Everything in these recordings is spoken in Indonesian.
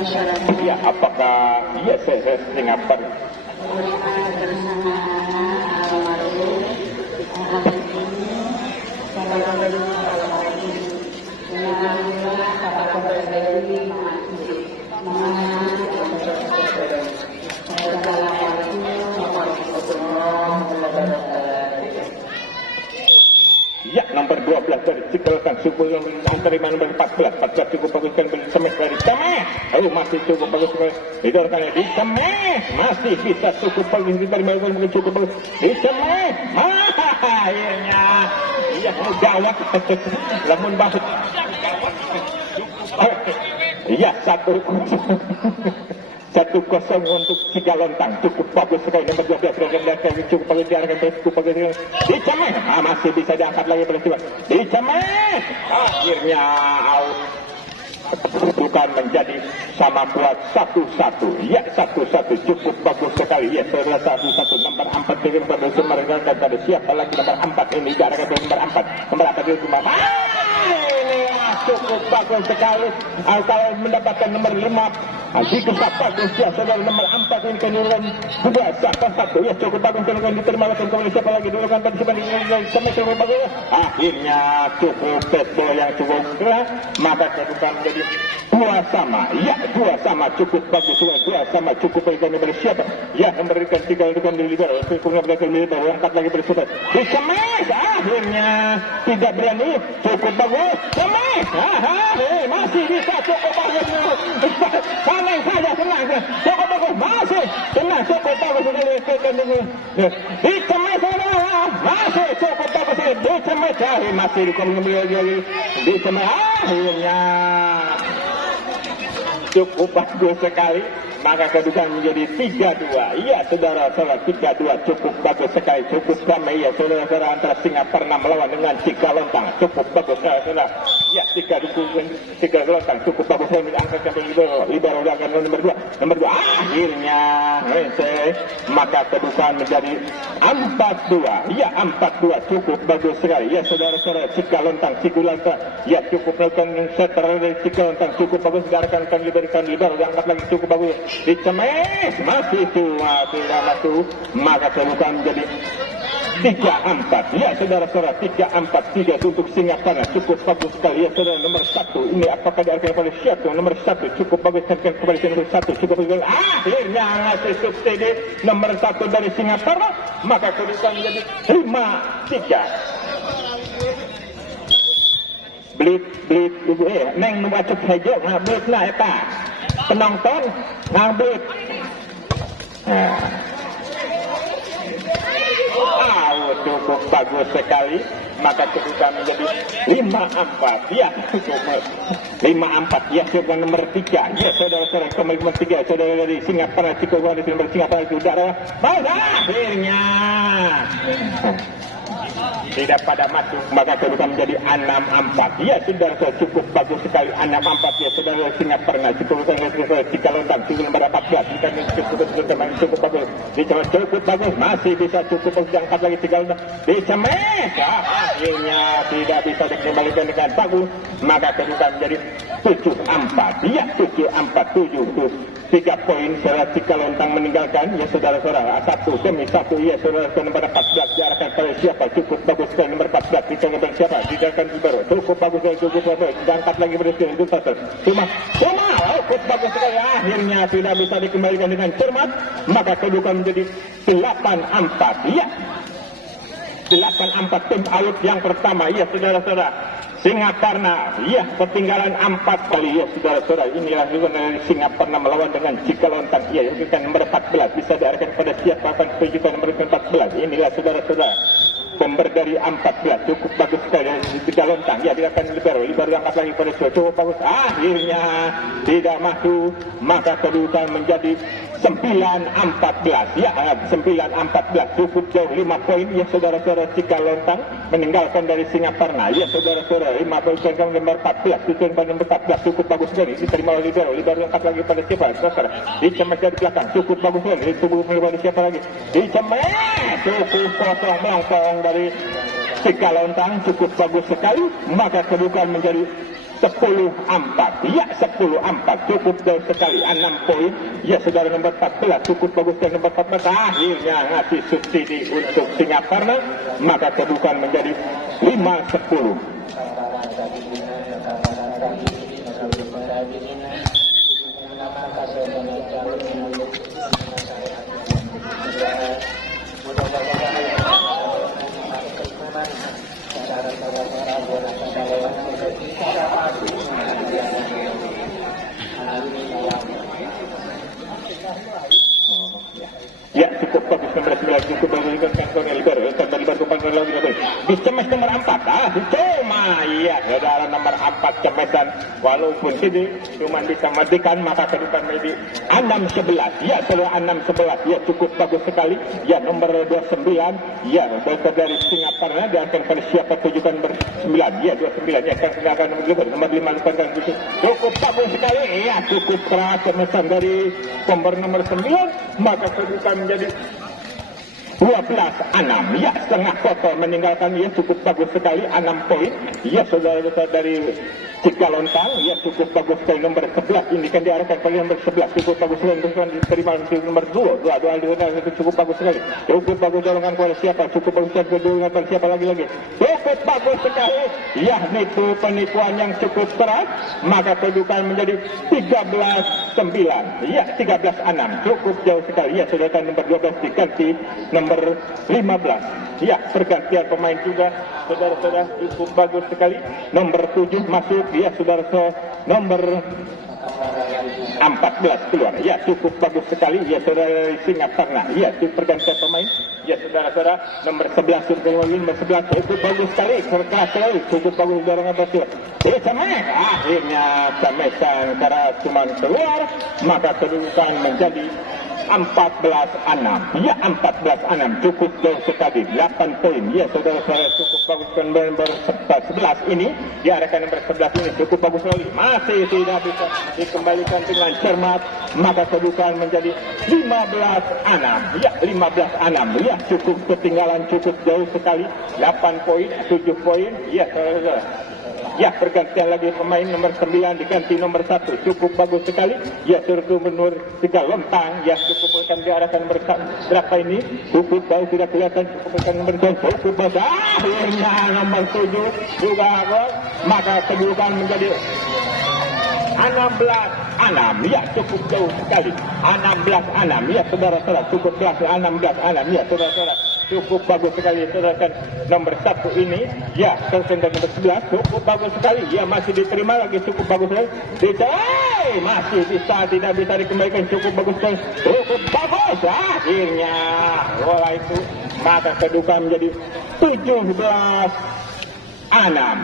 Ya, apakah ia Singapura? Ya, nomor 12 dari Cikalongtang Suku yang terima nomor 14 cukup bagus kan Semes dari Semes. Oh, masih cukup bagus didorkan di Semes, masih bisa cukup bagus diterima dengan cukup bagus di Semes. Akhirnya iya gawat lamun bagus. Iya, 1-0 untuk Cikalongtang, cukup bagus sekali nomor 12 cukup bagus diarahkan cukup bagus di Cemes, masih bisa diangkat lagi peristiwa di Cemes, akhirnya out, bukan menjadi sama buat 1-1. Ya, 1-1 cukup bagus sekali. Ya, saudara 1-1 nomor 4 kirim pada mereka tadi siapa lagi nomor 4 ini diarahkan nomor 4 itu cuma ini cukup bagus sekali. Kalau mendapatkan nomor 5 jika bagus ya saudara nomor 4 ini kenurun 2-1 ya cukup bagus dengan diterima oleh kembali siapa lagi dulu kan tadi sampai cukup bagus akhirnya cukup baseball yang cukup keras maka kedudukan menjadi 2-2 ya 2-2 cukup bagus 2-2 cukup baik dari siapa ya memberikan 3 dengan di luar kemudian mereka baru angkat lagi bersifat di Semes akhirnya tidak berani cukup bagus Semes masih bisa cukup bagus Tenang saja, tenang. Cukup bagus, masih. Tenang, cukup bagus. Di Cemes, masih cukup bagus. Di Cemes, masih di Cemes. Akhirnya cukup bagus sekali. Maka kedudukan menjadi 3-2. Iya, saudara-saudara, 3-2 cukup bagus sekali, cukup damai ya, saudara-saudara antara Singapura melawan dengan Cikalongtang. Cukup bagus, saudara. Ya, Cikalongtang cukup bagus sekali angkat sampai libero dengan nomor 2. Nomor 2 akhirnya maka kedudukan menjadi 4-2. Ya, 4-2 cukup bagus sekali. Ya, saudara-saudara, Cikalongtang. Ya, cukup melakukan setter dari Cikalongtang cukup bagus diarahkan libero angkat lagi cukup bagus. Di Cemes masih cuma tidak masuk maka kedudukan menjadi 3-4 ya saudara-saudara 3-4 untuk Singapura cukup bagus sekali ya saudara nomor 1 ini apakah diarahkan kepada siapa nomor 1 cukup bagus kepada nomor 1 cukup bagus akhirnya ngasih subsidi nomor 1 dari Singapura maka kedudukan menjadi 5-3 blit neng membaca saja blit lah eta penonton ngabit cukup bagus sekali maka kedudukan menjadi 5-4 ya cukup 5-4 ya cukup nomor 3 ya saudara-saudara kembali nomor 3 saudara dari Singapura cukup dari Singapura saudara pada akhirnya tidak pada masuk maka kedudukan menjadi 6-4 ya saudara cukup bagus sekali 6-4 ya saudara Singapura cukup Cikalongtang cukup nomor 14 cukup bagus cukup bagus masih bisa cukup bagus diangkat lagi Cikalongtang di Cemes akhirnya tidak bisa dikembalikan dengan bagus maka kedudukan menjadi 7-4 ya 7-4 3 poin saudara Cikalongtang meninggalkan ya saudara-saudara 1 demi 1 ya saudara nomor 14 diarahkan pada siapa cukup bagus sekali nomor 14 diarahkan siapa diarahkan baru cukup bagus diangkat lagi bersih itu cuma cukup bagus sekali akhirnya tidak bisa dikembalikan dengan cermat maka kedudukan menjadi 8-4 ya 8-4 tim out yang pertama ya saudara-saudara Singapura, ya ketinggalan 4 kali ya saudara-saudara inilah juga dari Singapura melawan dengan Cikalongtang ya yang nomor 14 bisa diarahkan pada siapa akan tunjukkan nomor 14 inilah saudara-saudara pember dari 14 cukup bagus sekali dari Cikalongtang ya dia akan libero angkat lagi pada cukup bagus akhirnya tidak masuk maka kedudukan menjadi 9-14 ya 9-14 cukup jauh 5 poin ya saudara-saudara Cikalongtang meninggalkan dari Singapura ya saudara-saudara 5 poin nomor 14 tujuan pada nomor 14 cukup bagus sekali diterima oleh libero angkat lagi pada siapa saudara di Cemes dari belakang cukup bagus sekali di tubuh pada siapa lagi di Cemes cukup kosong melangkong dari Cikalongtang cukup bagus sekali maka kedudukan menjadi 10-4. Ya 10-4 cukup jauh sekali 6 poin. Ya saudara nomor 14 cukup bagus dan nomor 14 akhirnya ngasih subsidi untuk Singaparna, maka kedudukan menjadi 5-10. Ya cukup bagus nomor 9 cukup bagus kantor libero dicemes nomor 4 cuma iya saudara nomor 4 cemesan walaupun sini cuma bisa matikan maka kedudukan menjadi 6-11 ya saudara 6-11 ya cukup bagus sekali ya nomor 29 ya dokter dari Singaparna dia akan pada siapa tujukan nomor 9 ya 29 ya akan nomor 5 lupakan cukup bagus sekali ya cukup keras cemesan dari nomor 9 maka kedudukan menjadi 12-6 ya setengah kotor meninggalkan ya cukup bagus sekali 6 poin ya saudara-saudara dari Cigalontang ya cukup bagus sekali nomor 11 ini kan diarahkan pada nomor 11 cukup bagus sekali diterima nomor 2 itu cukup bagus sekali cukup bagus dorongan kepada siapa cukup bagus sekali dorongan kepada siapa lagi cukup bagus sekali ya itu penipuan yang cukup keras maka kedudukan menjadi 13-9 ya 13-6 cukup jauh sekali ya saudara nomor 12 diganti nomor 15 ya pergantian pemain juga saudara-saudara cukup bagus sekali nomor 7 masuk ya saudara-saudara nomor 14 keluar ya cukup bagus sekali ya saudara Singaparna ya pergantian pemain ya saudara-saudara nomor 11 nomor 11 cukup bagus sekali keras sekali cukup bagus dorongan bersih akhirnya Samesan karena cuma keluar maka kedudukan menjadi 14-6 ya 14-6 cukup jauh sekali 8 poin ya saudara-saudara cukup bagus nomor 11 ini diarahkan nomor 11 ini cukup bagus sekali masih tidak bisa dikembalikan dengan cermat maka kedudukan menjadi 15-6 ya 15-6 ya cukup ketinggalan cukup jauh sekali 8 poin 7 poin ya saudara-saudara ya pergantian lagi pemain nomor 9 diganti nomor 1 cukup bagus sekali ya suruh menurut Cigalontang ya cukup akan diarahkan nomor berapa ini cukup bagus tidak kelihatan cukup akan nomor 2 cukup bagus akhirnya nomor 7 juga maka kedudukan menjadi 16-6 ya cukup jauh sekali 16-6 ya saudara-saudara cukup 16-6 ya saudara-saudara cukup bagus sekali saudara nomor 1 ini ya tersendat nomor 11 cukup bagus sekali ya masih diterima lagi cukup bagus sekali masih bisa tidak bisa dikembalikan cukup bagus sekali cukup bagus akhirnya bola itu maka kedudukan menjadi 17-6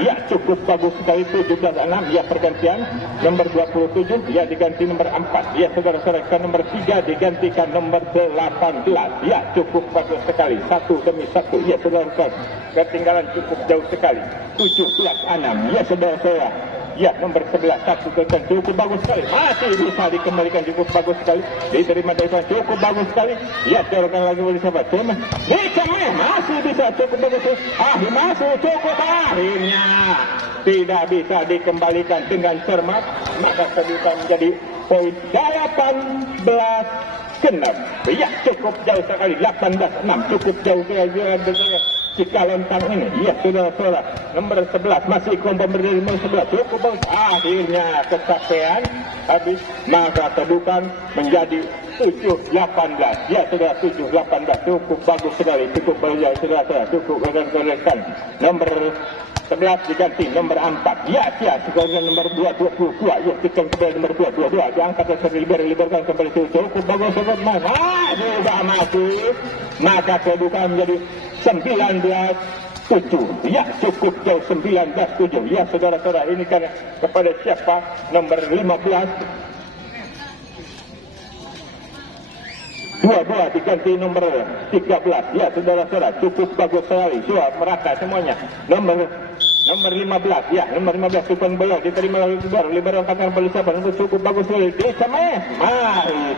ya cukup bagus sekali 17-6 ya pergantian nomor 27 ya diganti nomor 4 ya saudara-saudara nomor 3 digantikan nomor 18 ya cukup bagus sekali 1 demi 1 ya saudara-saudara ketinggalan cukup jauh sekali 17-6 ya saudara-saudara ya nomor 11 satu kekan cukup bagus sekali masih bisa dikembalikan cukup bagus sekali diterima dari cukup bagus sekali ya dorongkan lagi oleh siapa cuma masih bisa cukup bagus masih cukup akhirnya tidak bisa dikembalikan dengan cermat maka kedudukan menjadi poin 18-6 ya cukup jauh sekali 18-6 cukup jauh sekali Cigalontang ini ya saudara-saudara nomor 11 masih kelompok berdiri nomor 11 cukup bagus akhirnya kecapean habis maka kedudukan menjadi 7-18 ya saudara 7-18 cukup bagus sekali cukup bagus saudara-saudara cukup rekan-rekan nomor 11 diganti nomor 4 ya sekarang nomor 22 ya tikam kembali nomor 22 diangkat dari liberkan kembali cukup bagus juga masih maka kedudukan menjadi 19-7 ya cukup jauh 19-7 ya saudara-saudara ini kan kepada siapa nomor 15 22 diganti nomor 13 ya saudara-saudara cukup bagus sekali sudah merata semuanya nomor 15 ya nomor 15 Tuan Boyo diterima oleh Libero angkatan beli siapa nomor cukup bagus sekali dicemes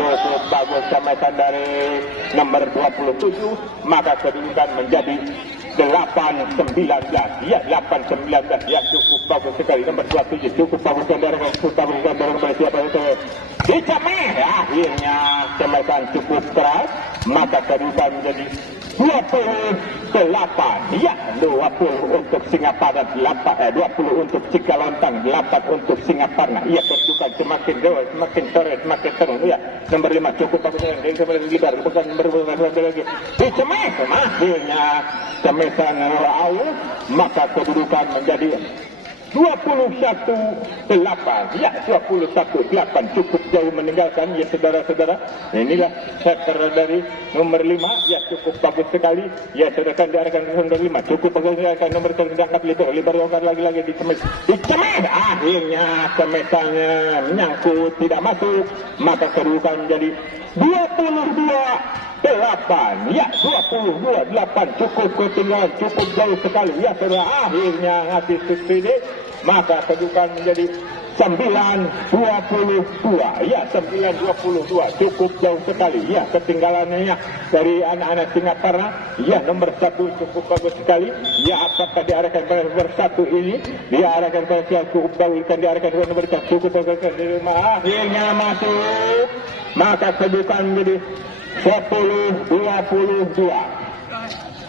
cukup bagus cemesan dari nomor 27 maka kedudukan menjadi 8-19, ya 8-19, ya cukup bagus sekali. Nomor 27 cukup bagus kendaraan siapa itu Dicameh. Akhirnya Cemesan cukup keras, maka kedudukan menjadi 28, ya 20 untuk Singaparna, 20 untuk Cigalontang, 8 untuk Singaparna. Iya, kedudukan semakin jauh, semakin terus ya. Nomor 5 cukup bagus yang kembali libar, bukan berbeda lagi. Dicameh, akhirnya Cemesan out, maka kedudukan menjadi 21-8, ya 21-8, cukup jauh meninggalkan ya saudara-saudara. Inilah setter dari nomor 5, ya cukup bagus sekali, ya sedangkan diarahkan nomor 5, cukup bagus diarahkan nomor 1 diangkat libar lagi di Cemeh, akhirnya Cemesannya menyangkut tidak masuk, maka kedudukan menjadi 22-8, ya 22-8, cukup ketinggalan, cukup jauh sekali ya saudara. Akhirnya ngasih subsidi, maka kedudukan menjadi 9-22, ya 9-22, cukup jauh sekali ya ketinggalannya dari anak-anak Singaparna. Ya nomor 1 cukup bagus sekali, ya apakah diarahkan pada nomor 1 ini, diarahkan pada cukup bagus, diarahkan pada nomor 1 cukup bagus, akhirnya masuk, maka kedudukan menjadi 10-22,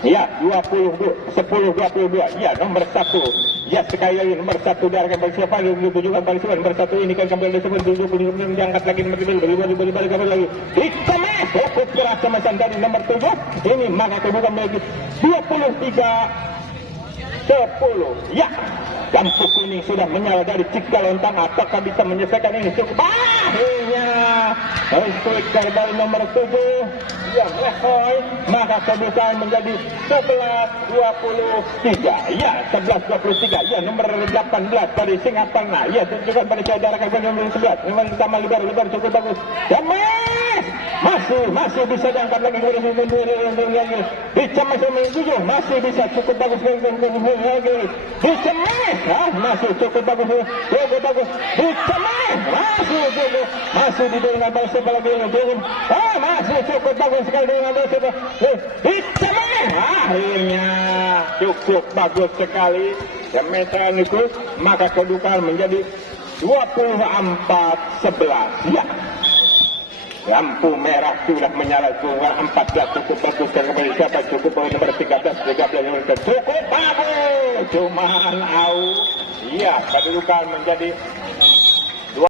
ya 10-22, ya nomor 1, ya sekali lagi nomor 1 diarahkan pada siapa, ditujukan pada siapa, nomor 1 ini kan kembali diangkat lagi nomor 2 lagi Dicameh, cukup keras Cemesan dari nomor 7 ini, maka kedudukan menjadi 23-10, ya lampu kuning sudah menyala dari Cigalontang. Apakah bisa menyelesaikan ini? Cukup, akhirnya striker dari nomor 7 yang Lehoy, maka kedudukan menjadi 11-23, ya 11-23, ya nomor 18 dari Singaparna, ya tunjukkan pada saya darahkan pada nomor 11, nomor utama libar cukup bagus, Cemesan masih bisa diangkat lagi Dicameh nomor 7, masih bisa cukup bagus lagi Dicameh, masih cukup bagus Dicameh, masih dengan balas lagi, masih cukup bagus sekali dengan balas Dicameh, akhirnya cukup bagus sekali Cemesan itu, maka kedudukan menjadi 24-11, ya lampu merah sudah menyala, 14 cukup bagus kembali siapa, cukup nomor 13 cukup bagus, cuman out, ya kedudukan menjadi